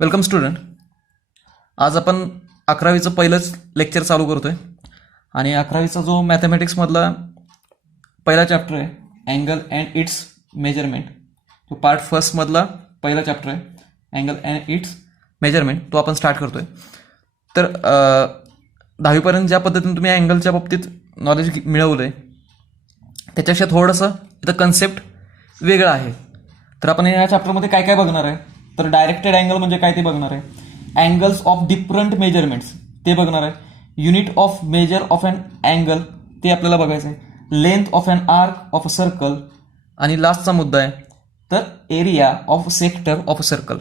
Welcome student. आज आपण 11वीचं पहिलंच लेक्चर चालू करतोय आणि 11वीचा जो मॅथमॅटिक्समधला पहिला चॅप्टर आहे अँगल अँड इट्स मेजरमेंट, तो पार्ट फर्स्टमधला पहिला चॅप्टर आहे अँगल अँड इट्स मेजरमेंट, तो आपण स्टार्ट करतोय. तर 10वीपर्यंत ज्या पद्धतीने तुम्ही अँगलच्या बाबतीत नॉलेज मिळवलं आहे त्याच्यापेक्षा थोडंसं इथं कन्सेप्ट वेगळं आहे. तर आपण या चॅप्टरमध्ये काय काय बघणार आहे, तर डायरेक्टेड अँगल म्हणजे काय ते बघणार आहे, अँगल्स ऑफ डिफरंट मेजरमेंट्स ते बघणार आहे, unit of measure of an angle ते आपल्याला बघायचं आहे, length of an arc of a circle, आणि लास्टचा मुद्दा आहे तर area of sector of a circle.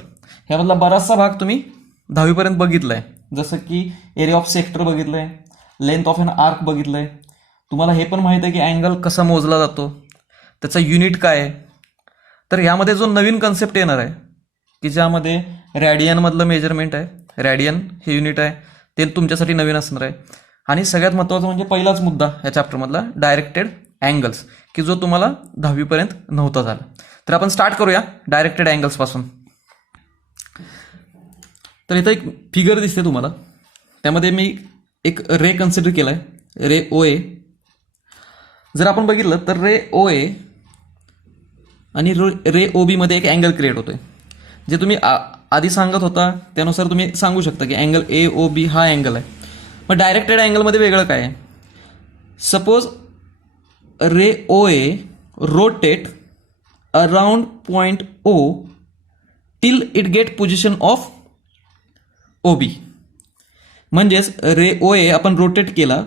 ह्यामधला बराचसा भाग तुम्ही 10वीपर्यंत बघितला आहे, जसं की एरिया ऑफ सेक्टर बघितलं आहे, लेंथ ऑफ अन आर्क बघितलं आहे. तुम्हाला हे पण माहीत आहे की अँगल कसा मोजला जातो, त्याचा युनिट काय आहे. तर यामध्ये जो नवीन कन्सेप्ट येणार आहे की ज्यामध्ये रॅडियनमधलं मेजरमेंट आहे, रॅडियन हे युनिट आहे, ते तुमच्यासाठी नवीन असणार आहे. आणि सगळ्यात महत्त्वाचं म्हणजे पहिलाच मुद्दा या चॅप्टरमधला डायरेक्टेड अँगल्स, की जो तुम्हाला 10वीपर्यंत नव्हता झाला. तर आपण स्टार्ट करूया डायरेक्टेड अँगल्सपासून. तर इथं एक फिगर दिसते तुम्हाला, त्यामध्ये मी एक रे कन्सिडर केला आहे, रे ओ ए. जर आपण बघितलं तर रे ओ ए आणि रे ओ बीमध्ये एक अँगल क्रिएट होतोय. जे तुम्ही आधी सांगत होता त्यानुसार तुम्ही सांगू शकता की अँगल ए ओ बी हा अँगल आहे. मग डायरेक्टेड अँगलमध्ये वेगळं काय आहे. Suppose ray O A rotate around point O till it get position of O B. म्हणजेच रे ओ ए आपण रोटेट केला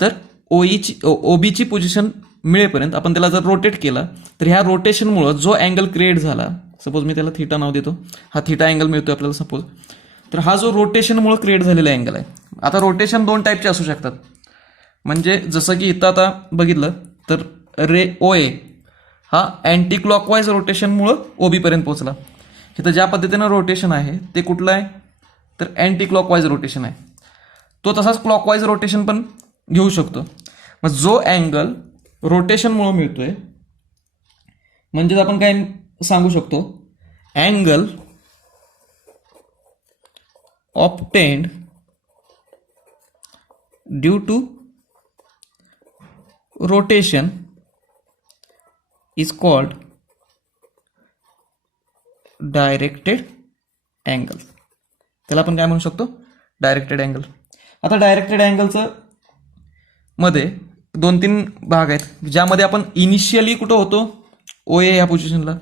तर ओ बीची पोझिशन मिळेपर्यंत आपण त्याला जर रोटेट केला तर ह्या रोटेशनमुळं जो अँगल क्रिएट झाला, सपोज मी त्याला थीटा नाव देतो, हा थीटा अँगल मिळतो आपल्याला सपोज. तर हा जो रोटेशनमुळं क्रिएट झालेला अँगल आहे. आता रोटेशन दोन टाईपचे असू शकतात, म्हणजे जसं की इथं आता बघितलं तर रे ओ ए हा अँटी क्लॉकवाईज रोटेशनमुळं ओ बीपर्यंत पोहोचला. इथं ज्या पद्धतीनं रोटेशन आहे ते कुठलं आहे तर अँटी क्लॉकवाईज रोटेशन आहे. तो तसाच क्लॉकवाईज रोटेशन पण घेऊ शकतो. मग जो अँगल रोटेशनमुळं मिळतोय म्हणजेच आपण काय सांगू शकतो, angle obtained due to rotation is called directed angle. त्याला आपण काय म्हणू शकतो, डायरेक्टेड अँगल. आता डायरेक्टेड अँगलचं मध्ये 2-3 भाग आहेत, ज्यामध्ये आपण इनिशियली कुठं होतो ओ ए या पोझिशनला.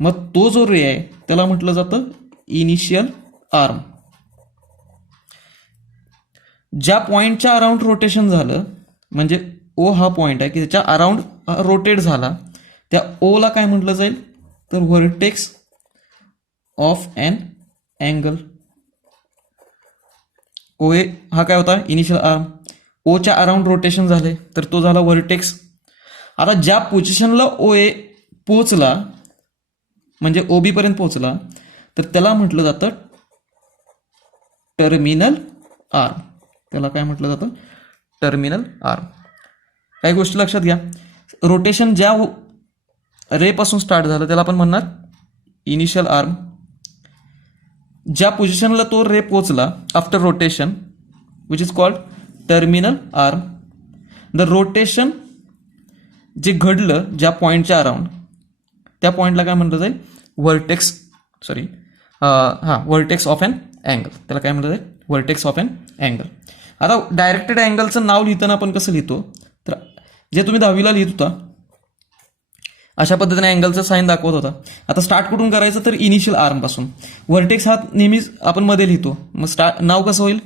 मग तो जो रे आहे त्याला म्हटलं जातं इनिशियल आर्म. ज्या पॉइंटच्या अराउंड रोटेशन झालं, म्हणजे ओ हा पॉइंट आहे की त्याच्या अराउंड रोटेट झाला, त्या ओला काय म्हटलं जाईल तर व्हर्टेक्स ऑफ अन अँगल. ओ ए हा काय होता इनिशियल आर्म, ओच्या अराउंड रोटेशन झाले तर तो झाला व्हर्टेक्स. आता ज्या पोझिशनला ओ ए पोचला म्हणजे ओ बीपर्यंत पोचला तर त्याला म्हटलं जातं टर्मिनल आर्म. त्याला काय म्हटलं जातं टर्मिनल आर्म. काही गोष्टी लक्षात घ्या, रोटेशन ज्या रेपासून स्टार्ट झालं त्याला आपण म्हणणार इनिशियल आर्म. ज्या पोझिशनला तो रे पोचला after rotation which is called terminal arm. The rotation जे घडलं ज्या पॉईंटच्या अराउंड त्या पॉईंटला काय म्हटलं जाईल vertex vertex of an angle. त्याला काय म्हटलं जाईल व्हर्टेक्स ऑफ अन अँगल. आता डायरेक्टेड अँगलचं नाव लिहिताना आपण कसं लिहितो, तर जे तुम्ही 10वीला लिहित होता अशा पद्धतीने अँगलचं साईन दाखवत होता. आता स्टार्ट कुठून करायचं तर इनिशियल आर्मपासून. व्हर्टेक्स हा नेहमीच आपण मध्ये लिहितो, मग नाव कसं होईल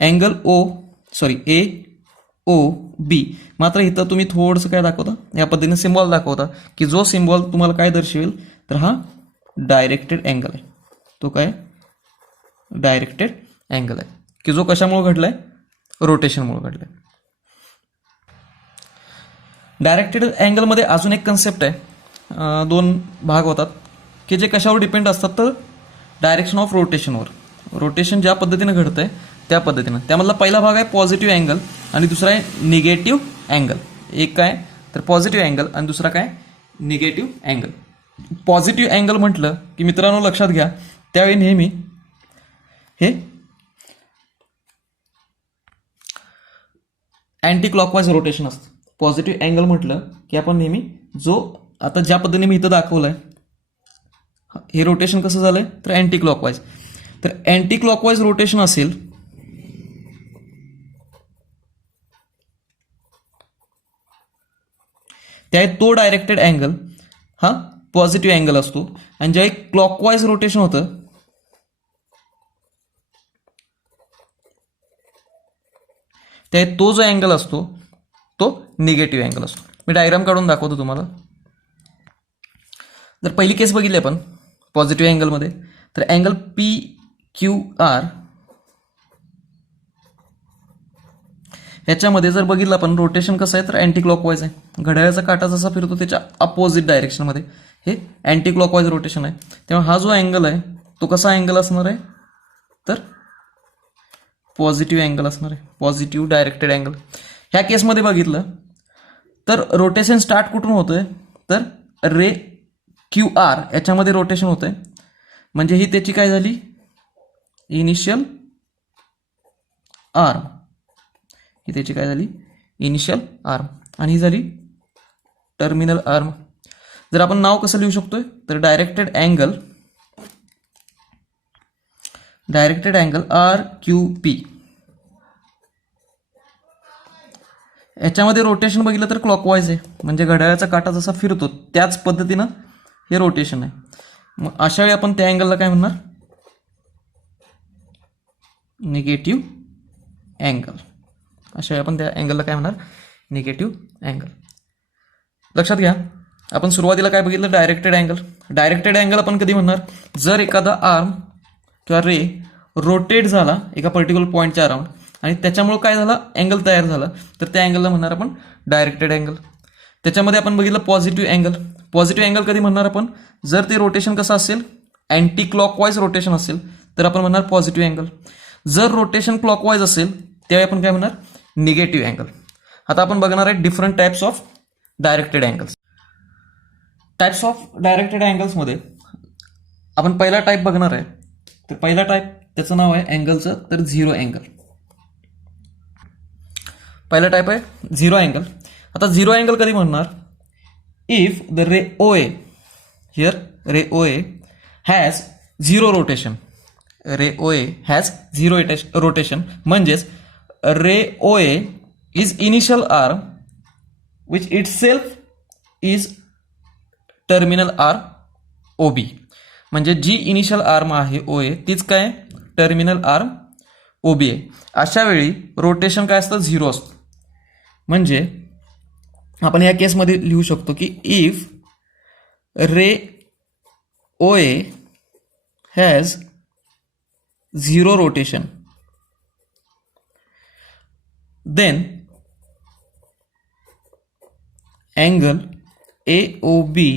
अँगल ए ओ बी. मात्र इथं तुम्ही थोडंसं काय दाखवता या पद्धतीने सिम्बॉल दाखवता की जो सिम्बॉल तुम्हाला काय दर्शवेल तर हा डायरेक्टेड अँगल आहे. तो काय डायरेक्टेड अँगल आहे की जो कशामुळे घडलाय रोटेशनमुळे घडलाय. डायरेक्टेड अँगलमध्ये अजून एक कन्सेप्ट आहे, 2 भाग होतात की जे कशावर डिपेंड असतात तर डायरेक्शन ऑफ रोटेशनवर. रोटेशन ज्या पद्धतीने घडतं आहे त्या पद्धतीनं. त्यामधला पहिला भाग आहे पॉझिटिव्ह अँगल आणि दुसरा आहे निगेटिव्ह अँगल. एक काय तर पॉझिटिव्ह अँगल आणि दुसरा काय निगेटिव्ह अँगल. पॉझिटिव्ह अँगल म्हटलं की मित्रांनो लक्षात घ्या, त्यावेळी नेहमी हे अँटी क्लॉकवाईज रोटेशन असतं. पॉझिटिव्ह अँगल म्हटलं की आपण नेहमी जो आता ज्या पद्धतीने मी इथं दाखवलं आहे, हे रोटेशन कसं झालं आहे तर अँटी क्लॉकवाईज. तर अँटी क्लॉकवाईज रोटेशन असेल त्यावेळी तो डायरेक्टेड अँगल हा पॉझिटिव्ह अँगल असतो. आणि ज्यावेळी क्लॉकवाईज रोटेशन होतं त्यावेळी तो जो अँगल असतो तो निगेटिव्ह अँगल असतो. मी डायग्राम काढून दाखवतो तुम्हाला. जर पहिली केस बघितली आपण पॉझिटिव्ह अँगलमध्ये, तर अँगल पी क्यू आर ह्याच्यामध्ये जर बघितलं आपण रोटेशन कसं आहे तर अँटी क्लॉकवाईज आहे. घड्याळाचा काटा जसा फिरतो त्याच्या अपोजिट डायरेक्शनमध्ये हे अँटी क्लॉकवाईज रोटेशन आहे. तेव्हा हा जो अँगल आहे तो कसा अँगल असणार आहे तर पॉझिटिव्ह अँगल असणार आहे, पॉझिटिव्ह डायरेक्टेड अँगल. ह्या केसमध्ये बघितलं तर रोटेशन स्टार्ट कुठून होतंय तर रे क्यू आर याच्यामध्ये रोटेशन होतंय. म्हणजे ही त्याची काय झाली इनिशियल आर्म, ही त्याची काय झाली इनिशियल आर्म, आणि ही झाली टर्मिनल आर्म. जर आपण नाव कसं लिहू शकतोय तर directed angle R Q P. याच्यामध्ये रोटेशन बघितलं तर क्लॉकवाईज आहे, म्हणजे घड्याळाचा काटा जसा फिरतो त्याच पद्धतीनं हे रोटेशन आहे. मग अशा वेळी आपण त्या अँगलला काय म्हणणार निगेटिव्ह अँगल. अशा वेळी आपण त्या अँगलला काय म्हणणार निगेटिव्ह अँगल. लक्षात घ्या, आपण सुरुवातीला काय बघितलं डायरेक्टेड अँगल. डायरेक्टेड अँगल आपण कधी म्हणणार जर एखादा आर्म किंवा रे रोटेट झाला एका पर्टिक्युलर पॉईंटच्या अराउंड आणि त्याच्यामुळे काय झाला अँगल तयार झाला तर त्या अँगलला म्हणणार आपण डायरेक्टेड अँगल. त्याच्यामध्ये आपण बघितलं पॉझिटिव्ह अँगल. पॉझिटिव्ह अँगल कधी म्हणणार आपण जर ते रोटेशन कसं असेल अँटी क्लॉकवाईज रोटेशन असेल तर आपण म्हणणार पॉझिटिव्ह अँगल. जर रोटेशन क्लॉकवाईज असेल त्यावेळी आपण काय म्हणणार निगेटिव्ह अँगल. आता आपण बघणार आहे different types of directed angles. Types of directed अँगल्समध्ये आपण पहिला टाईप बघणार आहे. तर पहिला टाईप त्याचं नाव आहे अँगलचं तर झिरो अँगल. पहिला टाईप आहे झिरो अँगल. आता झिरो अँगल कधी म्हणणार if the ray O A here ray O A has zero rotation. Ray O A has zero rotation म्हणजेच ray O A is initial arm which itself is terminal arm O B. म्हणजे जी initial arm आहे ओ ए तीच काय terminal arm O बी आहे. अशा वेळी rotation काय असतं झिरो असतं. म्हणजे आपण या केसमध्ये लिहू शकतो की if ray O A has zero rotation then angle A O B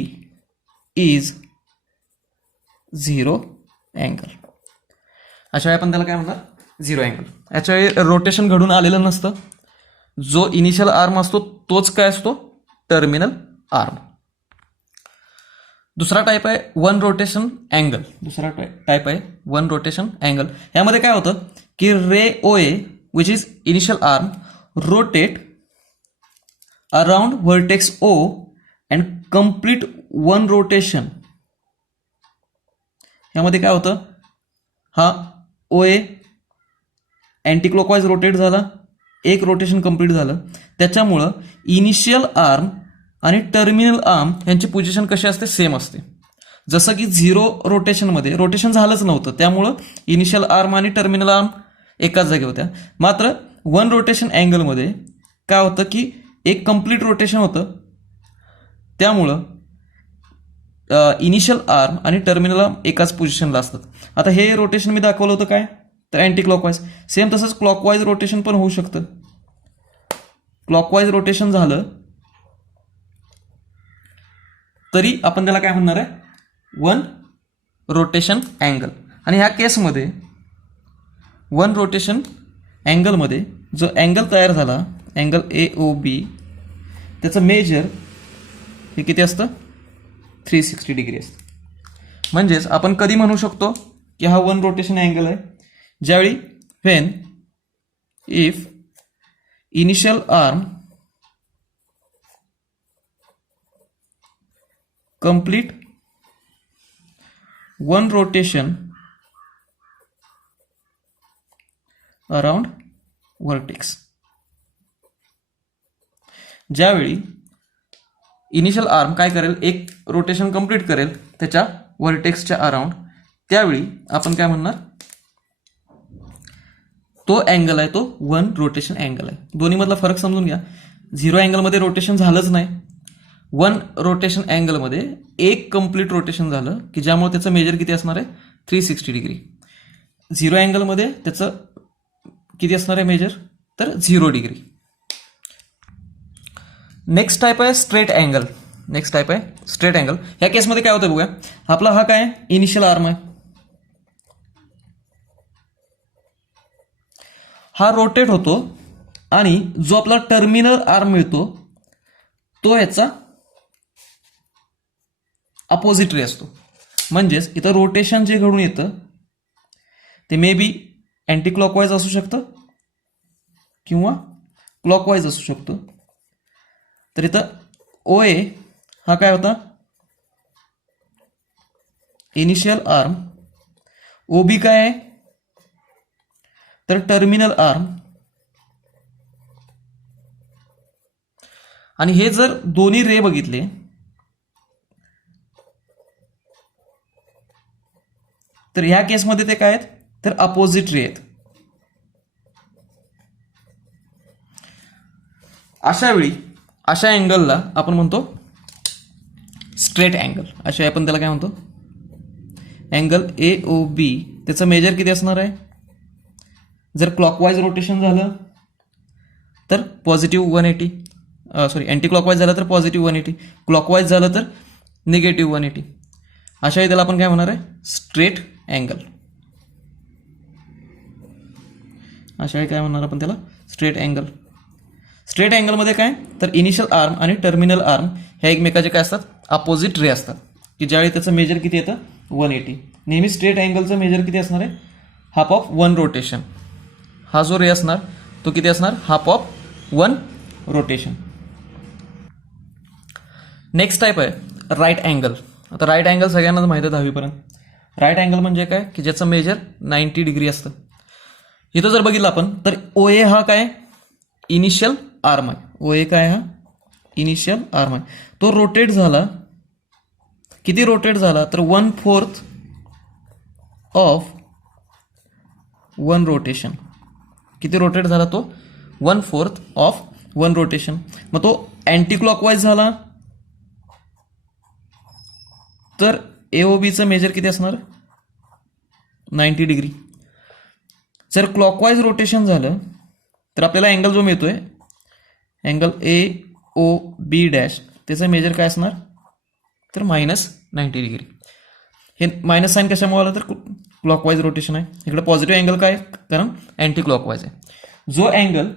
is zero angle. अशा वेळी आपण त्याला काय म्हणणार झिरो अँगल. याच्या वेळी रोटेशन घडून आलेलं नसतं. जो इनिशियल आर्म असतो तोच काय असतो टर्मिनल आर्म. दुसरा टाईप आहे वन रोटेशन अँगल. दुसरा टाईप आहे वन रोटेशन अँगल. यामध्ये काय होतं की ray O A which is initial arm rotate around vertex O and complete one rotation. यामध्ये काय होतं हा O A anticlockwise rotate झाला, एक रोटेशन कंप्लीट झालं, त्याच्यामुळं इनिशियल आर्म आणि टर्मिनल आर्म यांची पोझिशन कशी असते सेम असते. जसं की झिरो रोटेशनमध्ये रोटेशन झालंच नव्हतं त्यामुळं इनिशियल आर्म आणि टर्मिनल आर्म एकाच जागी होत्या. मात्र वन रोटेशन अँगलमध्ये काय होतं की एक कंप्लीट रोटेशन होतं त्यामुळं इनिशियल आर्म आणि टर्मिनल आर्म एकाच पोझिशनला असतात. आता हे रोटेशन मी दाखवलं होतं काय तर अँटी क्लॉकवाईज. सेम तसंच क्लॉकवाईज रोटेशन पण होऊ शकतं. क्लॉकवाईज रोटेशन झालं तरी आपण त्याला काय म्हणणार आहे वन रोटेशन अँगल. आणि ह्या केसमध्ये वन रोटेशन अँगलमध्ये जो अँगल तयार झाला अँगल ए ओ बी त्याचं मेजर हे किती असतं 360 डिग्री असते. म्हणजेच आपण कधी म्हणू शकतो की हा वन रोटेशन अँगल आहे, ज्यावेळी when if initial arm complete one rotation around vertex. ज्यावेळी इनिशियल आर्म काय करेल, एक रोटेशन कंप्लीट करेल त्याच्या व्हर्टेक्सच्या अराउंड, त्यावेळी आपण काय म्हणणार, तो अँगल आहे तो वन रोटेशन अँगल आहे. दोन्ही मधला फरक समजून घ्या. 0 अँगलमध्ये रोटेशन झालंच नाही, वन रोटेशन अँगलमध्ये एक कंप्लीट रोटेशन झालं की ज्यामुळे त्याचं मेजर किती असणार आहे, 360 डिग्री. 0 अँगलमध्ये त्याचं किती असणार आहे मेजर, तर 0 डिग्री. नेक्स्ट टाईप आहे स्ट्रेट अँगल. Straight angle. ह्या केसमध्ये काय होतं बघूया. आपला हा काय इनिशियल आर्म आहे, हा रोटेट होतो आणि जो आपला टर्मिनल आर्म मिळतो तो याचा अपोजिट रे असतो. म्हणजेच इथं रोटेशन जे घडून येतं ते मे बी अँटी क्लॉकवाईज असू शकतं किंवा क्लॉकवाईज असू शकतं. तर इथं ओ ए हा काय होता, इनिशियल आर्म. ओ बी काय आहे, तर टर्मिनल आर्म. आणि हे जर दोन्ही रे बघितले तर ह्या केसमध्ये ते काय आहेत, तर अपोजिट रे आहेत. अशा वेळी अशा अँगलला आपण म्हणतो स्ट्रेट अँगल. अशा आपण त्याला काय म्हणतो, अँगल AOB. त्याचं मेजर किती असणार आहे, जर क्लॉकवाईज रोटेशन झालं तर पॉझिटिव्ह 180, अँटी क्लॉकवाईज झालं तर पॉझिटिव्ह 180, क्लॉकवाईज झालं तर निगेटिव्ह 180. अशा वेळी त्याला आपण काय म्हणणार आहे, स्ट्रेट अँगल. अशा वेळी काय म्हणणार आपण त्याला, स्ट्रेट अँगल. स्ट्रेट अँगलमध्ये काय, तर इनिशियल आर्म आणि टर्मिनल आर्म ह्या एकमेकाचे काय असतात, अपोजिट रे असतात, की ज्यावेळी त्याचं मेजर किती येतं, 180. नेहमी स्ट्रेट अँगलचं मेजर किती असणार आहे, हाफ ऑफ वन रोटेशन. हा जो रे असणार तो किती असणार, half of one rotation. Next type आहे राईट अँगल. आता राईट अँगल सगळ्यांनाच माहिती आहे 10वीपर्यंत. राईट अँगल म्हणजे काय, की ज्याचं मेजर 90 डिग्री असतं. इथं जर बघितलं आपण तर OA हा काय, इनिशियल आर्म आहे. OA काय, हा इनिशियल आर्म आहे. तो रोटेट झाला, किती रोटेट झाला, तर 1/4 ऑफ वन रोटेशन. किती रोटेट झाला तो, 1/4 ऑफ वन रोटेशन. मग तो अँटी क्लॉकवाईज झाला तर AOBचं मेजर किती असणार, 90 डिग्री. जर क्लॉकवाईज रोटेशन झालं तर आपल्याला अँगल जो मिळतोय, अँगल AOB डॅश, त्याचं मेजर काय असणार, तर -90 डिग्री. हे मायनस साईन कशामुळे आलं, तर क्लॉकवाईज रोटेशन आहे. इकडे पॉझिटिव्ह अँगल काय, कारण अँटी क्लॉकवाईज आहे. जो अँगल,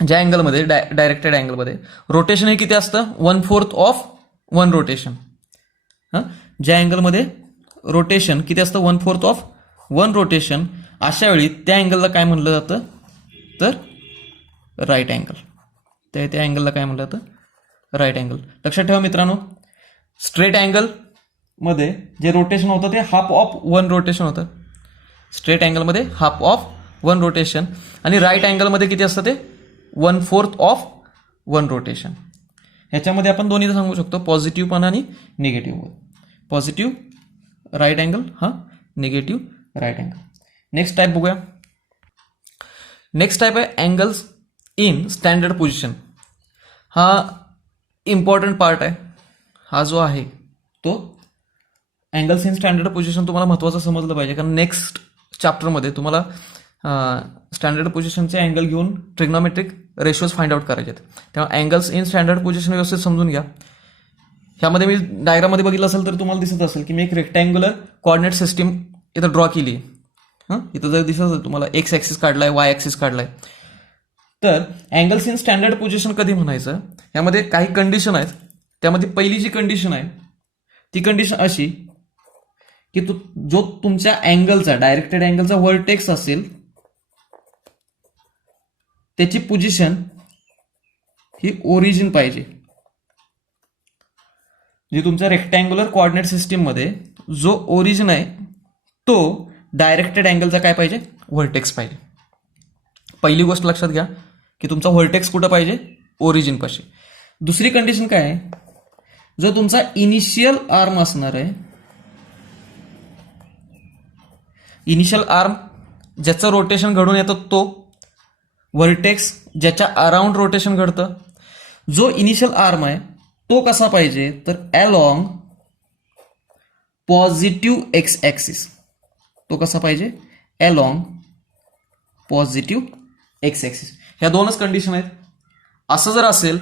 ज्या अँगलमध्ये डायरेक्टेड अँगलमध्ये रोटेशन हे किती असतं, 1/4 ऑफ वन रोटेशन. हां, ज्या अँगलमध्ये रोटेशन किती असतं, 1/4 ऑफ वन रोटेशन, अशा वेळी त्या अँगलला काय म्हणलं जातं, तर राईट अँगल. त्या अँगलला काय म्हणलं जातं, राईट अँगल. लक्षात ठेवा मित्रांनो, स्ट्रेट अँगलमध्ये जे रोटेशन होतं ते हाफ ऑफ वन रोटेशन होतं. स्ट्रेट अँगलमध्ये हाफ ऑफ वन रोटेशन, आणि राईट अँगलमध्ये किती असतं, ते 1/4 ऑफ वन रोटेशन. ह्याच्यामध्ये आपण दोन्ही सांगू शकतो, पॉझिटिव्ह पण आणि निगेटिव्ह. पॉझिटिव्ह राईट अँगल, हा negative right angle. Next type बघूया. नेक्स्ट टाईप आहे अँगल्स इन स्टँडर्ड पोझिशन. हा इम्पॉर्टंट पार्ट आहे. हा जो आहे तो अँगल्स इन स्टँडर्ड पोझिशन तुम्हाला महत्त्वाचं समजलं पाहिजे, कारण नेक्स्ट चॅप्टरमध्ये तुम्हाला स्टँडर्ड पोझिशनचे अँगल घेऊन ट्रिग्नॉमेट्रिक रेशोज फाइंड आउट करायचे आहेत. तेव्हा अँगल्स इन स्टँडर्ड पोझिशन व्यवस्थित समजून घ्या. ह्यामध्ये मी डायग्राममध्ये बघितलं असेल तर तुम्हाला दिसत असेल की मी एक रेक्टँग्युलर कोऑर्डिनेट सिस्टीम इथं ड्रॉ केली आहे. इथं जर दिसत असेल तुम्हाला एक्स ॲक्सिस काढलाय, वाय ॲक्सिस काढलाय. तर अँगल्स इन स्टँडर्ड पोझिशन कधी म्हणायचं, यामध्ये काही कंडिशन आहेत. त्यामध्ये पहिली जी कंडिशन आहे ती कंडिशन अशी की जो तुमच्या अँगलचा डायरेक्टेड अँगलचा व्हर्टेक्स असेल त्याची पोझिशन ही ओरिजिन पाहिजे. जे तुमच्या रेक्टँग्युलर कोऑर्डिनेट सिस्टीम मध्ये जो ओरिजिन आहे तो डायरेक्टेड अँगलचा काय पाहिजे, व्हर्टेक्स पाहिजे. पहिली गोष्ट लक्षात घ्या की तुमचा व्हर्टेक्स कुठं पाहिजे, ओरिजिन पाशी. दुसरी कंडिशन काय आहे, जो तुमचा इनिशियल आर्म असणार आहे, इनिशियल आर्म ज्याचं रोटेशन घडून येतं तो व्हर्टेक्स ज्याच्या अराउंड रोटेशन घडतं. जो इनिशियल आर्म आहे तो कसा पाहिजे तर अलॉंग पॉझिटिव्ह एक्स ॲक्सिस. तो कसा पाहिजे, अलॉंग पॉझिटिव्ह एक्स ॲक्सिस. ह्या दोनच कंडिशन आहेत. असं जर असेल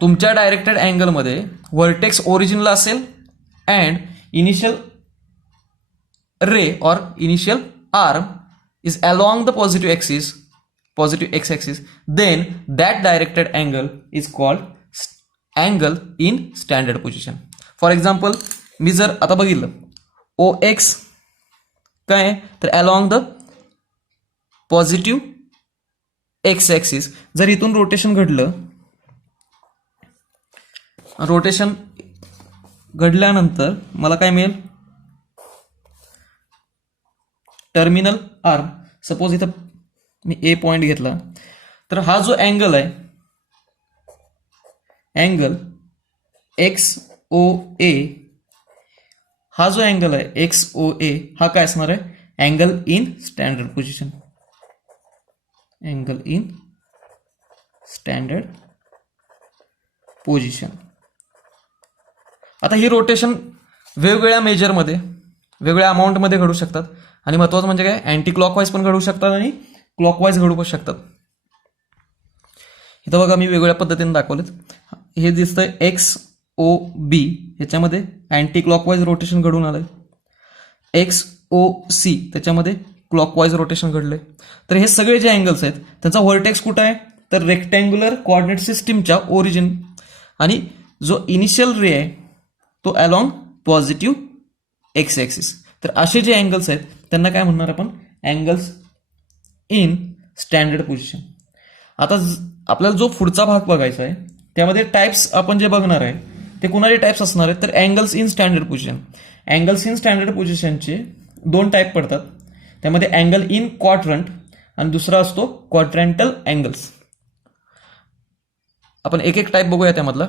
तुमच्या डायरेक्टेड अँगलमध्ये व्हर्टेक्स ओरिजिनला असेल अँड इनिशियल रे और initial arm is along the positive axis, positive x axis, then that directed angle is called angle in standard position. For example मी जर आता बघितलं OX काय आहे तर along the positive X axis. जर इथून रोटेशन घडलं, रोटेशन घडल्यानंतर मला काय मिळेल, टर्मिनल आर्म. सपोज इथं मी ए पॉइंट घेतला तर हा जो अँगल आहे, अँगल XOA, हा जो अँगल आहे XOA हा काय असणार आहे, angle in standard position, angle in standard position. आता ही रोटेशन वेगवेगळ्या मेजरमध्ये वेगवेगळ्या अमाऊंटमध्ये घडू शकतात आणि महत्त्वाचं म्हणजे काय, अँटी क्लॉकवाईज पण घडू शकतात आणि क्लॉकवाईज घडू पण शकतात. इथं बघा मी वेगवेगळ्या पद्धतीने दाखवलेत. हे दिसतंय XOB, ह्याच्यामध्ये अँटी क्लॉकवाईज रोटेशन घडून आलंय. XOC त्याच्यामध्ये क्लॉकवाईज रोटेशन घडलंय. तर हे सगळे जे अँगल्स आहेत त्यांचा व्हर्टेक्स कुठं आहे तर रेक्टँग्युलर कोऑर्डिनेट सिस्टीमच्या ओरिजिन, आणि जो इनिशियल रे आहे तो अलॉंग पॉझिटिव्ह एक्स ॲक्सिस. तर असे जे अँगल्स आहेत त्यांना काय म्हणणार आपण, अँगल्स इन स्टँडर्ड पोझिशन. आता आपल्याला जो पुढचा भाग बघायचा आहे त्यामध्ये टाइप्स आपण जे बघणार आहे ते कुणाचे टाइप्स असणार आहेत तर angles in standard position. Angles in standard पोझिशनचे दोन टाईप पडतात. त्यामध्ये अँगल इन क्वाड्रंट आणि दुसरा असतो क्वाड्रंटल अँगल्स. आपण एक एक टाईप बघूया त्यामधला.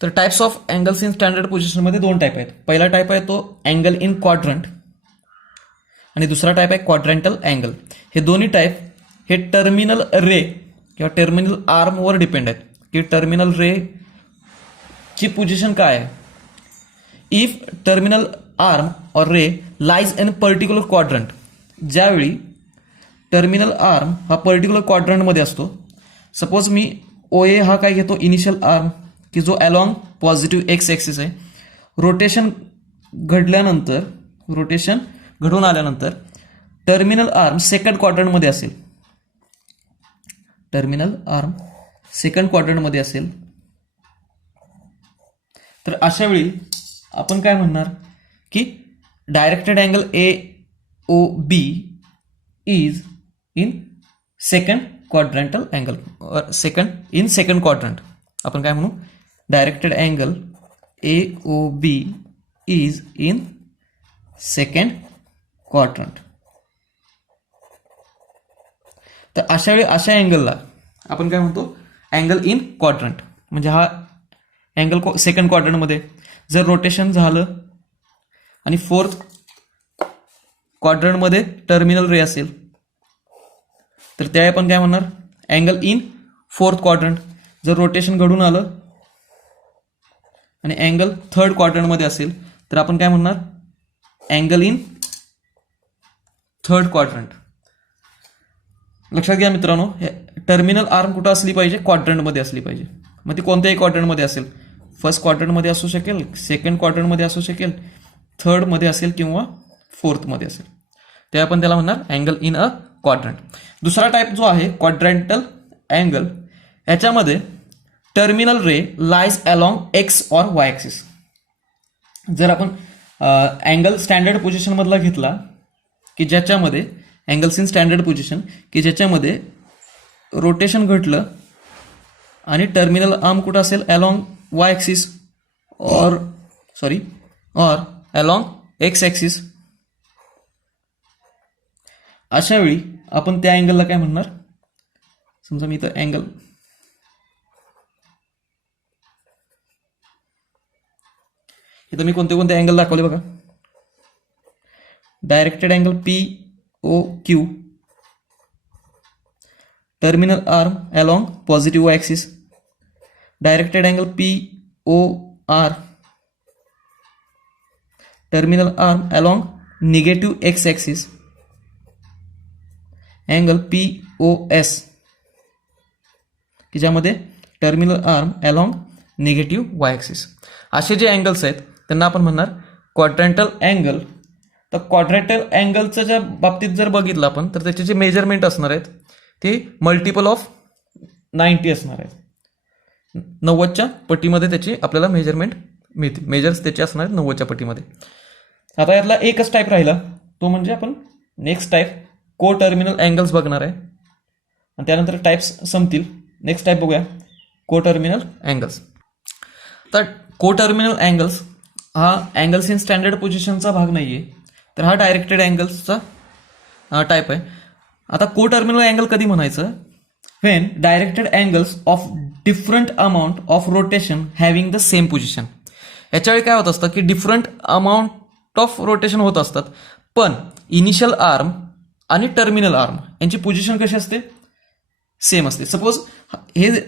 तर types of angles in standard पोझिशनमध्ये दोन टाईप आहेत. पहिला टाईप आहे तो अँगल इन क्वाड्रंट आणि दुसरा टाईप आहे क्वाड्रंटल अँगल. हे दोन्ही टाईप हे टर्मिनल रे किंवा टर्मिनल आर्मवर डिपेंड आहेत की टर्मिनल रे ची पोझिशन काय आहे. इफ टर्मिनल आर्म और रे लाइज इन पर्टिक्युलर क्वाड्रंट, ज्यावेळी टर्मिनल आर्म हा पर्टिक्युलर क्वाड्रंटमध्ये असतो. सपोज मी OA हा काय घेतो, इनिशियल आर्म की जो अलॉंग पॉझिटिव्ह एक्स ॲक्सिस आहे. रोटेशन घडल्यानंतर, रोटेशन घडून आल्यानंतर टर्मिनल आर्म सेकंड क्वाड्रंटमध्ये असेल, टर्मिनल आर्म सेकंड क्वाड्रंटमध्ये असेल तर अशा वेळी आपण काय म्हणणार की directed angle AOB is in second quadrantal angle, second quadrant. आपण काय म्हणू, directed angle AOB is in second quadrant. तर अशा वेळी अशा अँगलला आपण काय म्हणतो, अँगल इन क्वाड्रंट. म्हणजे हा अँगल सेकंड क्वाड्रंटमध्ये जर रोटेशन झालं आणि फोर्थ क्वाड्रंटमध्ये टर्मिनल रे असेल तर त्या आपण काय म्हणणार, अँगल इन फोर्थ क्वाड्रंट. जर रोटेशन घडून आलं आणि अँगल थर्ड क्वाड्रंटमध्ये असेल तर आपण काय म्हणणार, अँगल इन थर्ड क्वाड्रंट. लक्षात घ्या मित्रांनो, टर्मिनल आर्म कुठं असली पाहिजे, क्वाड्रंटमध्ये असली पाहिजे. मग ती कोणत्याही क्वाड्रंटमध्ये असेल, फर्स्ट क्वाड्रंटमध्ये असू शकेल, सेकंड क्वाड्रंटमध्ये असू शकेल, थर्डमध्ये असेल किंवा फोर्थमध्ये असेल, ते आपण त्याला म्हणणार अँगल इन अ क्वाड्रंट. दुसरा टाईप जो आहे क्वाड्रंटल अँगल, याच्यामध्ये terminal ray lies along x or Y axis. जर आपण अँगल स्टँडर्ड पोझिशन मधला घेतला की ज्याच्यामध्ये अँगल्स इन स्टँडर्ड पोझिशन की ज्याच्यामध्ये रोटेशन घटलं आणि टर्मिनल आर्म कुठं असेल अलॉंग वाय ॲक्सिस और अलॉंग एक्स ॲक्सिस, अशा वेळी आपण त्या अँगलला काय म्हणणार. समजा मी इथं अँगल इथं मी कोणते कोणते अँगल दाखवले बघा. Directed angle P O Q, terminal arm along positive axis, directed angle P O R, terminal arm along negative X axis, angle P O S की ज्यामध्ये terminal arm along negative Y axis. असे जे angles आहेत त्यांना आपण म्हणणार quadrantal angle. तर quadrantal अँगलचं ज्या बाबतीत जर बघितलं आपण तर त्याचे जे मेजरमेंट असणार आहेत ते मल्टिपल ऑफ 90 असणार आहेत. 90च्या पटीमध्ये त्याची आपल्याला मेजरमेंट मिळते. मेजर्स त्याचे असणार आहेत 90च्या पटीमध्ये. आता यातला एकच टाईप राहिला, तो म्हणजे आपण नेक्स्ट टाईप को टर्मिनल अँगल्स बघणार आहे आणि त्यानंतर टाईप्स संपतील. नेक्स्ट टाईप बघूया को टर्मिनल अँगल्स. तर को टर्मिनल अँगल्स हा अँगल्स इन स्टँडर्ड पोझिशनचा भाग नाही आहे, तर हा डायरेक्टेड अँगल्सचा टाईप आहे. आता को टर्मिनल अँगल कधी म्हणायचं, when directed angles of different amount of rotation having the same position. याच्यावेळी काय होत असतं की डिफरंट अमाऊंट ऑफ रोटेशन होत असतात, पण इनिशियल आर्म आणि टर्मिनल आर्म यांची पोझिशन कशी असते, सेम असते. सपोज हे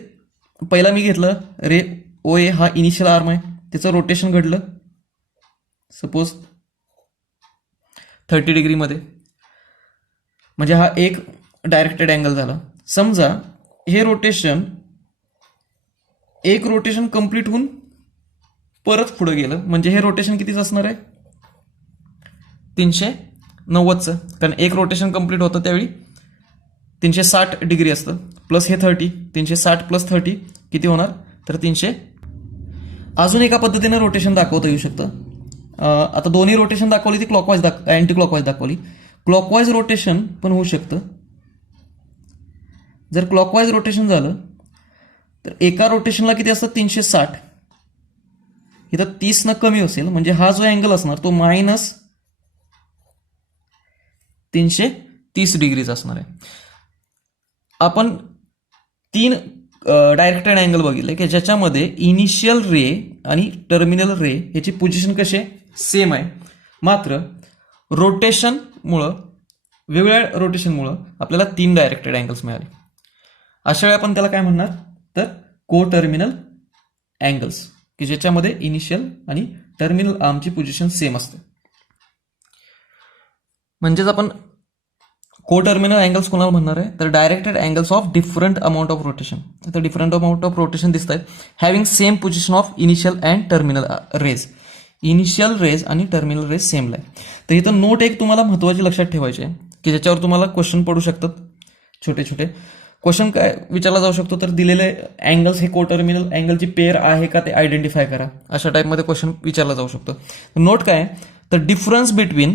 पहिला मी घेतलं रे ओ ए, हा इनिशियल आर्म आहे, त्याचं रोटेशन घडलं सपोज 30 डिग्रीमध्ये, म्हणजे हा एक डायरेक्टेड अँगल झाला. समजा हे रोटेशन एक रोटेशन कंप्लीट होऊन परत पुढे गेलं, म्हणजे हे रोटेशन कितीच असणार आहे 390चं, कारण एक रोटेशन कंप्लीट होतं त्यावेळी 360 डिग्री असतं, प्लस हे 30, 360 प्लस 30 किती होणार तर 300. अजून एका पद्धतीने रोटेशन दाखवता येऊ शकतं. आता दोन्ही रोटेशन दाखवली ती क्लॉकवाईज अँटी क्लॉकवाईज दाखवली. क्लॉकवाईज रोटेशन पण होऊ शकतं. जर क्लॉकवाईज रोटेशन झालं तर एका रोटेशनला किती असतं 360, इथं 30 कमी असेल, म्हणजे हा जो अँगल असणार तो मायनस 330 डिग्रीचा असणार आहे. आपण 3 डायरेक्टेड अँगल बघितले की ज्याच्यामध्ये इनिशियल रे आणि टर्मिनल रे याची पोझिशन कशी सेम आहे, मात्र रोटेशनमुळं वेगवेगळ्या रोटेशनमुळं आपल्याला 3 डायरेक्टेड अँगल्स मिळाले. अशा वेळी आपण त्याला काय म्हणणार तर को टर्मिनल अँगल्स, की ज्याच्यामध्ये इनिशियल आणि टर्मिनल आर्मची पोझिशन सेम असते. म्हणजेच आपण को टर्मिनल अँगल्स कोणाला म्हणणार आहे तर directed angles of different amount of rotation. तर डिफरंट अमाऊंट ऑफ रोटेशन दिसत आहेत, having same position of initial and terminal rays. Initial rays आणि टर्मिनल रेज सेमला आहे. तर इथं नोट एक तुम्हाला महत्त्वाची लक्षात ठेवायची आहे की ज्याच्यावर तुम्हाला क्वेश्चन पडू शकतात. छोटे छोटे क्वेश्चन काय विचारला जाऊ शकतो, तर दिलेले अँगल्स हे को टर्मिनल अँगलची पेअर आहे का ते आयडेंटिफाय करा, अशा टाईपमध्ये क्वेश्चन विचारला जाऊ शकतो. नोट काय तर difference between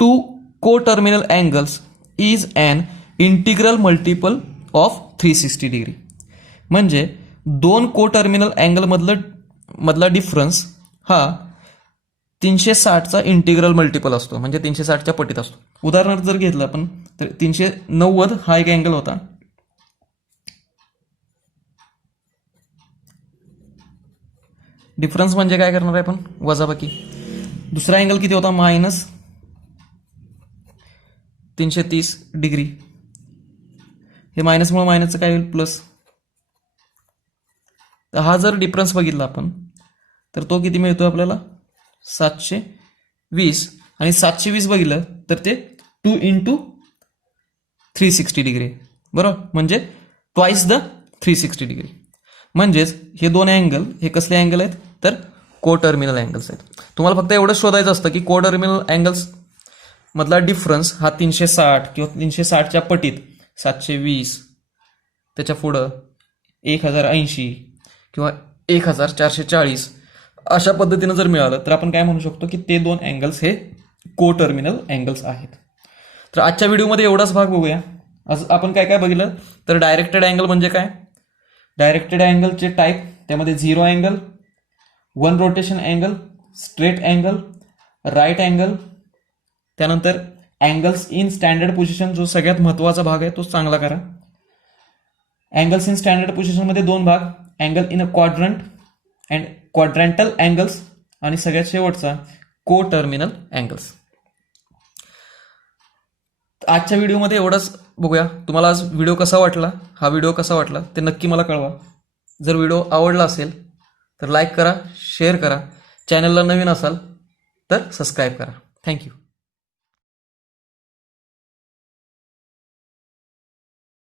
2 coterminal angles is an integral multiple of 360 degree. म्हणजे 2 को टर्मिनल अँगल मधला डिफरन्स हा 360चा इंटिग्रल मल्टिपल असतो, म्हणजे 360च्या पटीत असतो. उदाहरणार्थ जर घेतलं आपण तर 390 हा एक अँगल होता, डिफरन्स म्हणजे काय करणार आहे आपण वजाबाकी. दुसरा अँगल किती होता मायनस 330 डिग्री, हे मायनसमुळे मायनसचं काय होईल प्लस. तर हा जर डिफरन्स बघितला आपण तर तो किती मिळतो आपल्याला 720, आणि 720 बघितलं तर ते 2 × 360 डिग्री, बरोबर, म्हणजे ट्वाइस द 360 डिग्री. म्हणजेच हे 2 अँगल हे कसले अँगल आहेत तर को टर्मिनल अँगल्स आहेत. तुम्हाला फक्त एवढंच शोधायचं असतं की को टर्मिनल अँगल्स मधला डिफरन्स हा 360 किंवा 360च्या पटीत 720, त्याच्या पुढं 1080 किंवा 1440 अशा पद्धतीनं जर मिळालं तर आपण काय म्हणू शकतो की ते दोन अँगल्स हे को टर्मिनल अँगल्स आहेत. तर आजच्या व्हिडिओमध्ये एवढाच भाग बघूया. आज आपण काय काय बघितलं तर डायरेक्टेड अँगल म्हणजे काय, डायरेक्टेड अँगलचे टाईप, त्यामध्ये 0 angle, 1 rotation angle, straight angle, right angle, त्यानंतर अँगल्स इन स्टँडर्ड पोझिशन, जो सगळ्यात महत्त्वाचा भाग आहे तो चांगला करा. अँगल्स इन स्टँडर्ड पोझिशनमध्ये 2 भाग, angle in a quadrant and quadrantal angles, आणि सगळ्यात शेवटचा को टर्मिनल अँगल्स. आजच्या व्हिडिओमध्ये एवढंच बघूया. तुम्हाला आज व्हिडिओ कसा वाटला, हा व्हिडिओ कसा वाटला ते नक्की मला कळवा. जर व्हिडिओ आवडला असेल तर लाईक करा, शेअर करा, चॅनलला नवीन असाल तर सबस्क्राईब करा. थँक्यू.